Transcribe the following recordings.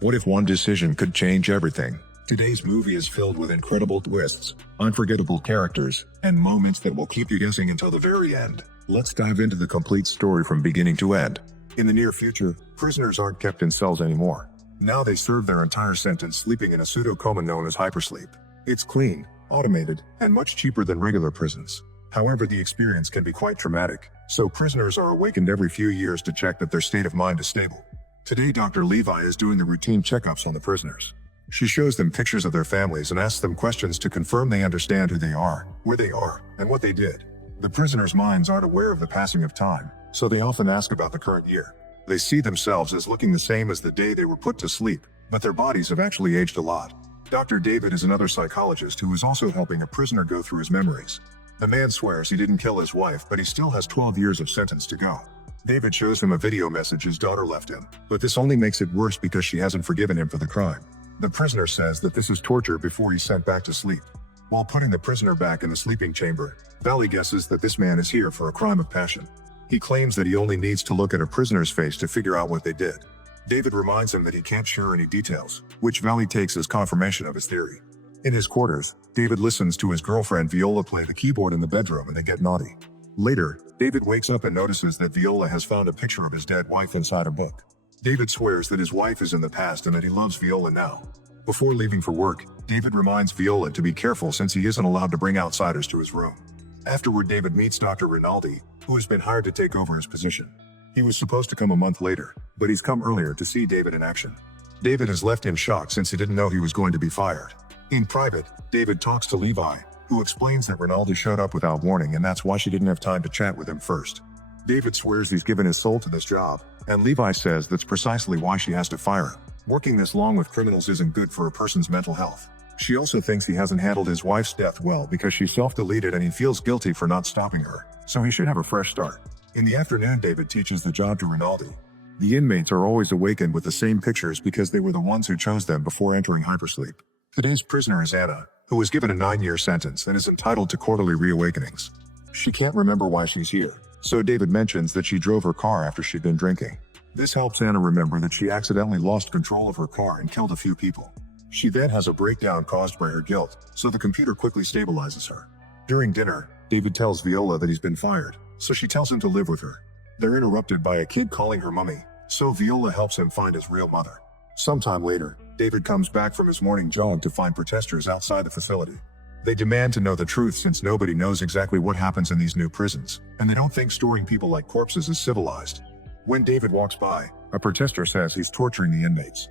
What if one decision could change everything? Today's movie is filled with incredible twists, unforgettable characters, and moments that will keep you guessing until the very end. Let's dive into the complete story from beginning to end. In the near future, prisoners aren't kept in cells anymore. Now they serve their entire sentence sleeping in a pseudo-coma known as hypersleep. It's clean, automated, and much cheaper than regular prisons. However, the experience can be quite traumatic, so prisoners are awakened every few years to check that their state of mind is stable. Today, Dr. Levi is doing the routine checkups on the prisoners. She shows them pictures of their families and asks them questions to confirm they understand who they are, where they are, and what they did. The prisoners' minds aren't aware of the passing of time, so they often ask about the current year. They see themselves as looking the same as the day they were put to sleep, but their bodies have actually aged a lot. Dr. David is another psychologist who is also helping a prisoner go through his memories. The man swears he didn't kill his wife, but he still has 12 years of sentence to go. David shows him a video message his daughter left him, but this only makes it worse because she hasn't forgiven him for the crime. The prisoner says that this is torture before he's sent back to sleep. While putting the prisoner back in the sleeping chamber, Valley guesses that this man is here for a crime of passion. He claims that he only needs to look at a prisoner's face to figure out what they did. David reminds him that he can't share any details, which Valley takes as confirmation of his theory. In his quarters, David listens to his girlfriend Viola play the keyboard in the bedroom and they get naughty. Later, David wakes up and notices that Viola has found a picture of his dead wife inside a book. David swears that his wife is in the past and that he loves Viola now. Before leaving for work, David reminds Viola to be careful since he isn't allowed to bring outsiders to his room. Afterward, David meets Dr. Rinaldi, who has been hired to take over his position. He was supposed to come a month later, but he's come earlier to see David in action. David is left in shock since he didn't know he was going to be fired. In private, David talks to Levi, who explains that Rinaldi showed up without warning and that's why she didn't have time to chat with him first. David swears he's given his soul to this job, and Levi says that's precisely why she has to fire him. Working this long with criminals isn't good for a person's mental health. She also thinks he hasn't handled his wife's death well because she self-deleted and he feels guilty for not stopping her, so he should have a fresh start. In the afternoon, David teaches the job to Rinaldi. The inmates are always awakened with the same pictures because they were the ones who chose them before entering hypersleep. Today's prisoner is Anna, who was given a 9-year sentence and is entitled to quarterly reawakenings. She can't remember why she's here, so David mentions that she drove her car after she'd been drinking. This helps Anna remember that she accidentally lost control of her car and killed a few people. She then has a breakdown caused by her guilt, so the computer quickly stabilizes her. During dinner, David tells Viola that he's been fired, so she tells him to live with her. They're interrupted by a kid calling her mummy, so Viola helps him find his real mother. Sometime later, David comes back from his morning jog to find protesters outside the facility. They demand to know the truth since nobody knows exactly what happens in these new prisons, and they don't think storing people like corpses is civilized. When David walks by, a protester says he's torturing the inmates.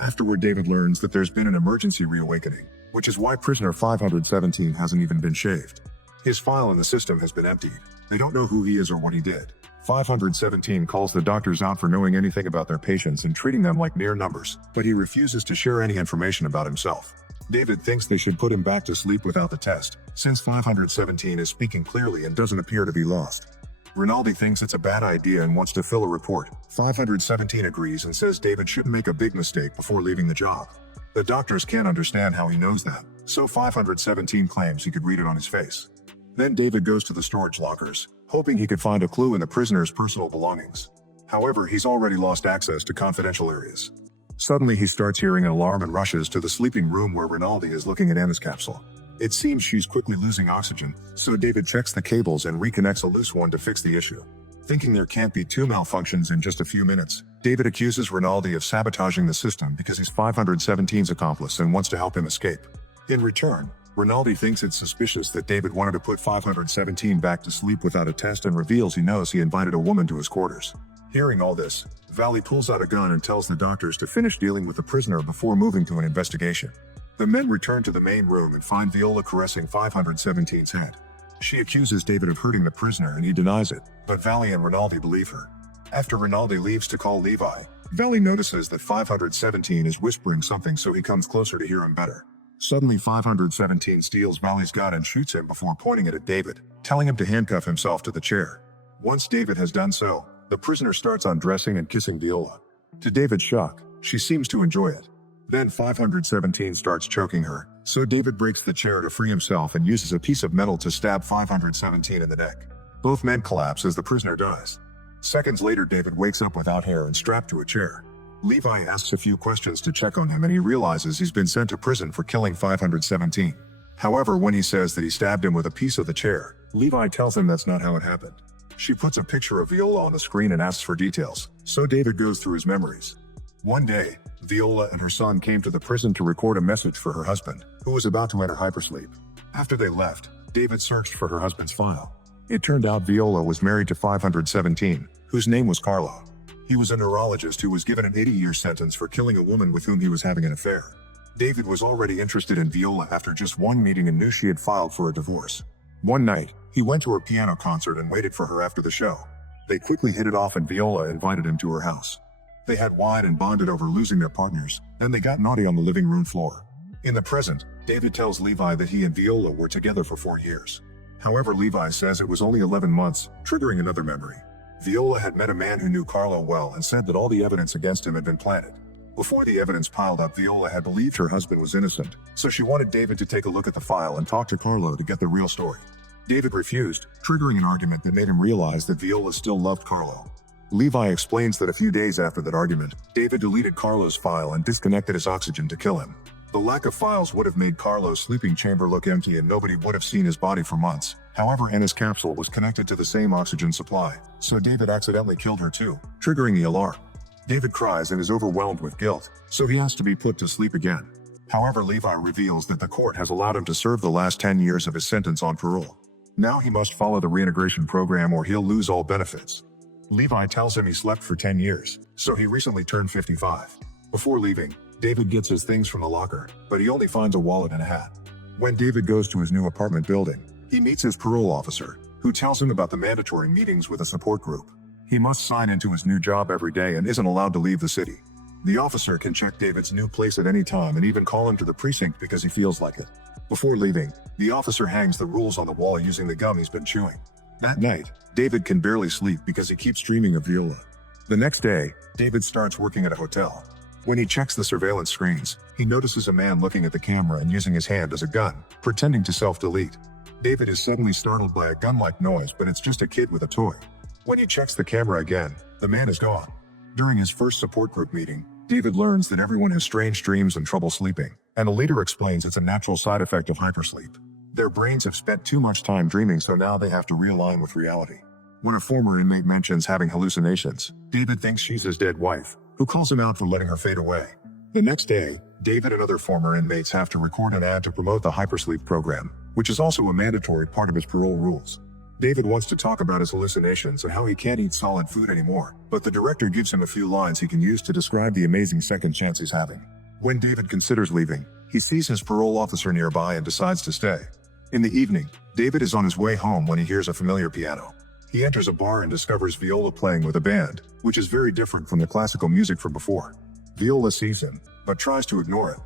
Afterward, David learns that there's been an emergency reawakening, which is why prisoner 517 hasn't even been shaved. His file in the system has been emptied. They don't know who he is or what he did. 517 calls the doctors out for knowing anything about their patients and treating them like mere numbers, but he refuses to share any information about himself. David thinks they should put him back to sleep without the test, since 517 is speaking clearly and doesn't appear to be lost. Rinaldi thinks it's a bad idea and wants to fill a report. 517 agrees and says David shouldn't make a big mistake before leaving the job. The doctors can't understand how he knows that, so 517 claims he could read it on his face. Then David goes to the storage lockers, hoping he could find a clue in the prisoner's personal belongings. However, he's already lost access to confidential areas. Suddenly he starts hearing an alarm and rushes to the sleeping room where Rinaldi is looking at Anna's capsule. It seems she's quickly losing oxygen, so David checks the cables and reconnects a loose one to fix the issue. Thinking there can't be two malfunctions in just a few minutes, David accuses Rinaldi of sabotaging the system because he's 517's accomplice and wants to help him escape. In return, Rinaldi thinks it's suspicious that David wanted to put 517 back to sleep without a test and reveals he knows he invited a woman to his quarters. Hearing all this, Valley pulls out a gun and tells the doctors to finish dealing with the prisoner before moving to an investigation. The men return to the main room and find Viola caressing 517's head. She accuses David of hurting the prisoner and he denies it, but Valley and Rinaldi believe her. After Rinaldi leaves to call Levi, Valley notices that 517 is whispering something, so he comes closer to hear him better. Suddenly 517 steals Valley's gun and shoots him before pointing it at David, telling him to handcuff himself to the chair. Once David has done so, the prisoner starts undressing and kissing Viola. To David's shock, she seems to enjoy it. Then 517 starts choking her, so David breaks the chair to free himself and uses a piece of metal to stab 517 in the neck. Both men collapse as the prisoner dies. Seconds later, David wakes up without hair and strapped to a chair. Levi asks a few questions to check on him and he realizes he's been sent to prison for killing 517. However, when he says that he stabbed him with a piece of the chair, Levi tells him that's not how it happened. She puts a picture of Viola on the screen and asks for details, so David goes through his memories. One day, Viola and her son came to the prison to record a message for her husband, who was about to enter hypersleep. After they left, David searched for her husband's file. It turned out Viola was married to 517, whose name was Carlo. He was a neurologist who was given an 80-year sentence for killing a woman with whom he was having an affair. David was already interested in Viola after just one meeting and knew she had filed for a divorce. One night, he went to her piano concert and waited for her after the show. They quickly hit it off and Viola invited him to her house. They had wine and bonded over losing their partners, then they got naughty on the living room floor. In the present, David tells Levi that he and Viola were together for 4 years. However, Levi says it was only 11 months, triggering another memory. Viola had met a man who knew Carlo well and said that all the evidence against him had been planted. Before the evidence piled up, Viola had believed her husband was innocent, so she wanted David to take a look at the file and talk to Carlo to get the real story. David refused, triggering an argument that made him realize that Viola still loved Carlo. Levi explains that a few days after that argument, David deleted Carlo's file and disconnected his oxygen to kill him. The lack of files would have made Carlo's sleeping chamber look empty and nobody would have seen his body for months. However, Anna's capsule was connected to the same oxygen supply, so David accidentally killed her too, triggering the alarm. David cries and is overwhelmed with guilt, so he has to be put to sleep again. However, Levi reveals that the court has allowed him to serve the last 10 years of his sentence on parole. Now he must follow the reintegration program or he'll lose all benefits. Levi tells him he slept for 10 years, so he recently turned 55. Before leaving, David gets his things from the locker, but he only finds a wallet and a hat. When David goes to his new apartment building, he meets his parole officer, who tells him about the mandatory meetings with a support group. He must sign into his new job every day and isn't allowed to leave the city. The officer can check David's new place at any time and even call him to the precinct because he feels like it. Before leaving, the officer hangs the rules on the wall using the gum he's been chewing. That night, David can barely sleep because he keeps dreaming of Viola. The next day, David starts working at a hotel. When he checks the surveillance screens, he notices a man looking at the camera and using his hand as a gun, pretending to self-delete. David is suddenly startled by a gun-like noise, but it's just a kid with a toy. When he checks the camera again, the man is gone. During his first support group meeting, David learns that everyone has strange dreams and trouble sleeping, and the leader explains it's a natural side effect of hypersleep. Their brains have spent too much time dreaming, so now they have to realign with reality. When a former inmate mentions having hallucinations, David thinks she's his dead wife, who calls him out for letting her fade away. The next day, David and other former inmates have to record an ad to promote the Hypersleep program, which is also a mandatory part of his parole rules. David wants to talk about his hallucinations and how he can't eat solid food anymore, but the director gives him a few lines he can use to describe the amazing second chance he's having. When David considers leaving, he sees his parole officer nearby and decides to stay. In the evening, David is on his way home when he hears a familiar piano. He enters a bar and discovers Viola playing with a band, which is very different from the classical music from before. Viola sees him, but tries to ignore it.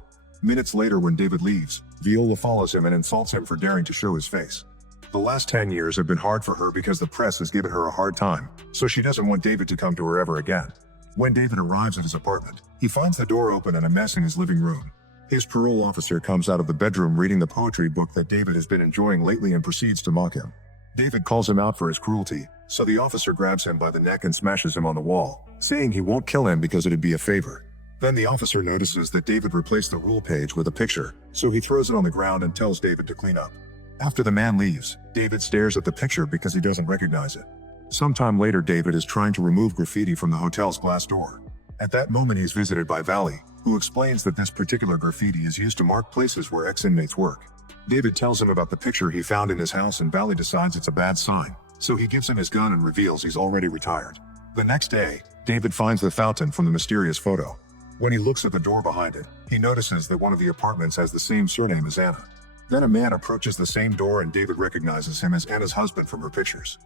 Minutes later, when David leaves, Viola follows him and insults him for daring to show his face. The last 10 years have been hard for her because the press has given her a hard time, so she doesn't want David to come to her ever again. When David arrives at his apartment, he finds the door open and a mess in his living room. His parole officer comes out of the bedroom reading the poetry book that David has been enjoying lately and proceeds to mock him. David calls him out for his cruelty, so the officer grabs him by the neck and smashes him on the wall, saying he won't kill him because it'd be a favor. Then the officer notices that David replaced the rule page with a picture, so he throws it on the ground and tells David to clean up. After the man leaves, David stares at the picture because he doesn't recognize it. Sometime later, David is trying to remove graffiti from the hotel's glass door. At that moment, he's visited by Valley, who explains that this particular graffiti is used to mark places where ex-inmates work. David tells him about the picture he found in his house and Valley decides it's a bad sign, so he gives him his gun and reveals he's already retired. The next day, David finds the fountain from the mysterious photo. When he looks at the door behind it, he notices that one of the apartments has the same surname as Anna. Then a man approaches the same door and David recognizes him as Anna's husband from her pictures.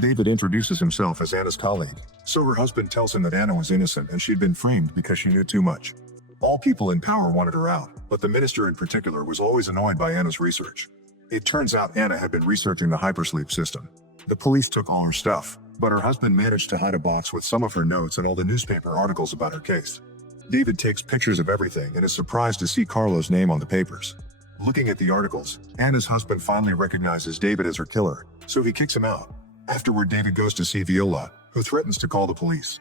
David introduces himself as Anna's colleague, so her husband tells him that Anna was innocent and she'd been framed because she knew too much. All people in power wanted her out, but the minister in particular was always annoyed by Anna's research. It turns out Anna had been researching the hypersleep system. The police took all her stuff, but her husband managed to hide a box with some of her notes and all the newspaper articles about her case. David takes pictures of everything and is surprised to see Carlo's name on the papers. Looking at the articles, Anna's husband finally recognizes David as her killer, so he kicks him out. Afterward, David goes to see Viola, who threatens to call the police.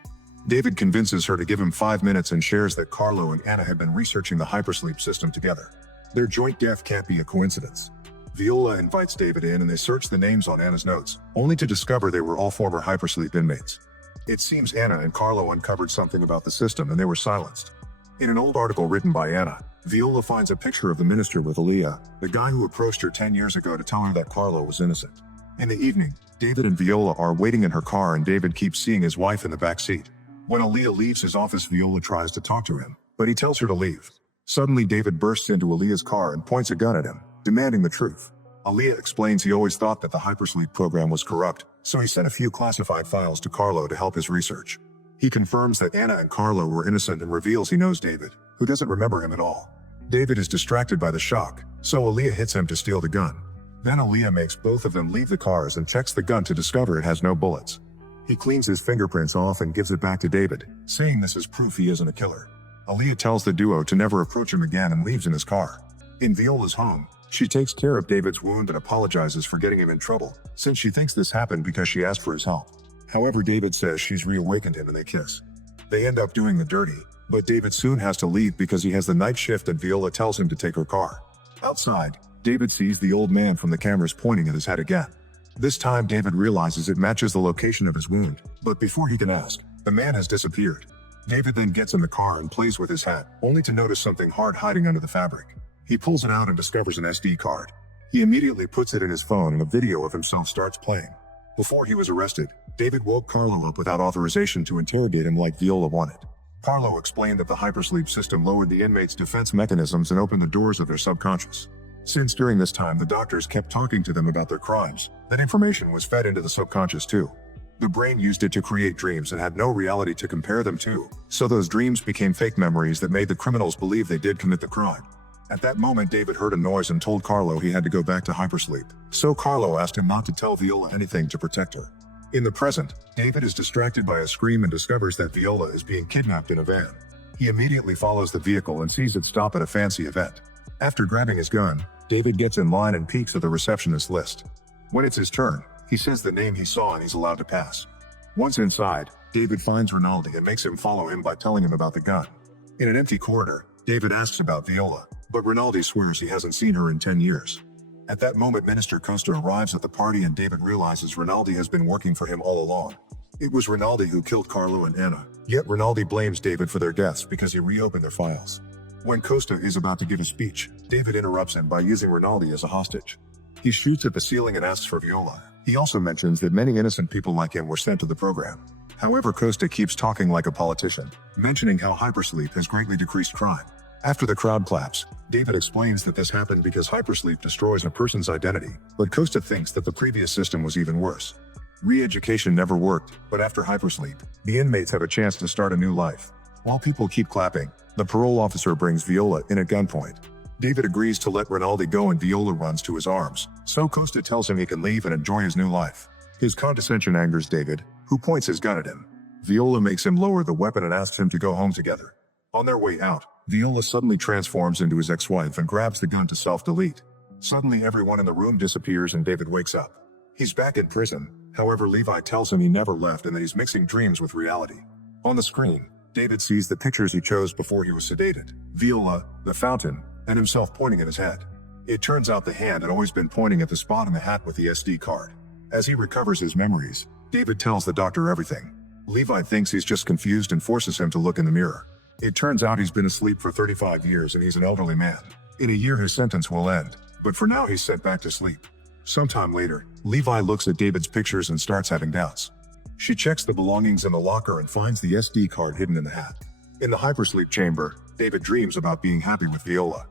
David convinces her to give him 5 minutes and shares that Carlo and Anna have been researching the hypersleep system together. Their joint death can't be a coincidence. Viola invites David in and they search the names on Anna's notes, only to discover they were all former hypersleep inmates. It seems Anna and Carlo uncovered something about the system and they were silenced. In an old article written by Anna, Viola finds a picture of the minister with Aaliyah, the guy who approached her 10 years ago to tell her that Carlo was innocent. In the evening, David and Viola are waiting in her car and David keeps seeing his wife in the back seat. When Aaliyah leaves his office, Viola tries to talk to him, but he tells her to leave. Suddenly, David bursts into Aaliyah's car and points a gun at him, demanding the truth. Aaliyah explains he always thought that the hypersleep program was corrupt, so he sent a few classified files to Carlo to help his research. He confirms that Anna and Carlo were innocent and reveals he knows David, who doesn't remember him at all. David is distracted by the shock, so Aaliyah hits him to steal the gun. Then Aaliyah makes both of them leave the cars and checks the gun to discover it has no bullets. He cleans his fingerprints off and gives it back to David, saying this is proof he isn't a killer. Aaliyah tells the duo to never approach him again and leaves in his car. In Viola's home, she takes care of David's wound and apologizes for getting him in trouble, since she thinks this happened because she asked for his help. However, David says she's reawakened him and they kiss. They end up doing the dirty, but David soon has to leave because he has the night shift and Viola tells him to take her car. Outside, David sees the old man from the cameras pointing at his head again. This time David realizes it matches the location of his wound, but before he can ask, the man has disappeared. David then gets in the car and plays with his hat, only to notice something hard hiding under the fabric. He pulls it out and discovers an SD card. He immediately puts it in his phone and a video of himself starts playing. Before he was arrested, David woke Carlo up without authorization to interrogate him like Viola wanted. Carlo explained that the hypersleep system lowered the inmates' defense mechanisms and opened the doors of their subconscious. Since during this time the doctors kept talking to them about their crimes, that information was fed into the subconscious too. The brain used it to create dreams and had no reality to compare them to, so those dreams became fake memories that made the criminals believe they did commit the crime. At that moment David heard a noise and told Carlo he had to go back to hypersleep, so Carlo asked him not to tell Viola anything to protect her. In the present, David is distracted by a scream and discovers that Viola is being kidnapped in a van. He immediately follows the vehicle and sees it stop at a fancy event. After grabbing his gun, David gets in line and peeks at the receptionist list. When it's his turn, he says the name he saw and he's allowed to pass. Once inside, David finds Rinaldi and makes him follow him by telling him about the gun. In an empty corridor, David asks about Viola, but Rinaldi swears he hasn't seen her in 10 years. At that moment Minister Costa arrives at the party and David realizes Rinaldi has been working for him all along. It was Rinaldi who killed Carlo and Anna, yet Rinaldi blames David for their deaths because he reopened their files. When Costa is about to give a speech, David interrupts him by using Rinaldi as a hostage. He shoots at the ceiling and asks for Viola. He also mentions that many innocent people like him were sent to the program. However, Costa keeps talking like a politician, mentioning how hypersleep has greatly decreased crime. After the crowd claps, David explains that this happened because hypersleep destroys a person's identity, but Costa thinks that the previous system was even worse. Re-education never worked, but after hypersleep, the inmates have a chance to start a new life. While people keep clapping, the parole officer brings Viola in at gunpoint. David agrees to let Rinaldi go and Viola runs to his arms, so Costa tells him he can leave and enjoy his new life. His condescension angers David, who points his gun at him. Viola makes him lower the weapon and asks him to go home together. On their way out, Viola suddenly transforms into his ex-wife and grabs the gun to self-delete. Suddenly everyone in the room disappears and David wakes up. He's back in prison, however Levi tells him he never left and that he's mixing dreams with reality. On the screen, David sees the pictures he chose before he was sedated, Viola, the fountain, and himself pointing at his head. It turns out the hand had always been pointing at the spot in the hat with the SD card. As he recovers his memories, David tells the doctor everything. Levi thinks he's just confused and forces him to look in the mirror. It turns out he's been asleep for 35 years and he's an elderly man. In a year his sentence will end, but for now he's sent back to sleep. Sometime later, Levi looks at David's pictures and starts having doubts. She checks the belongings in the locker and finds the SD card hidden in the hat. In the hypersleep chamber, David dreams about being happy with Viola.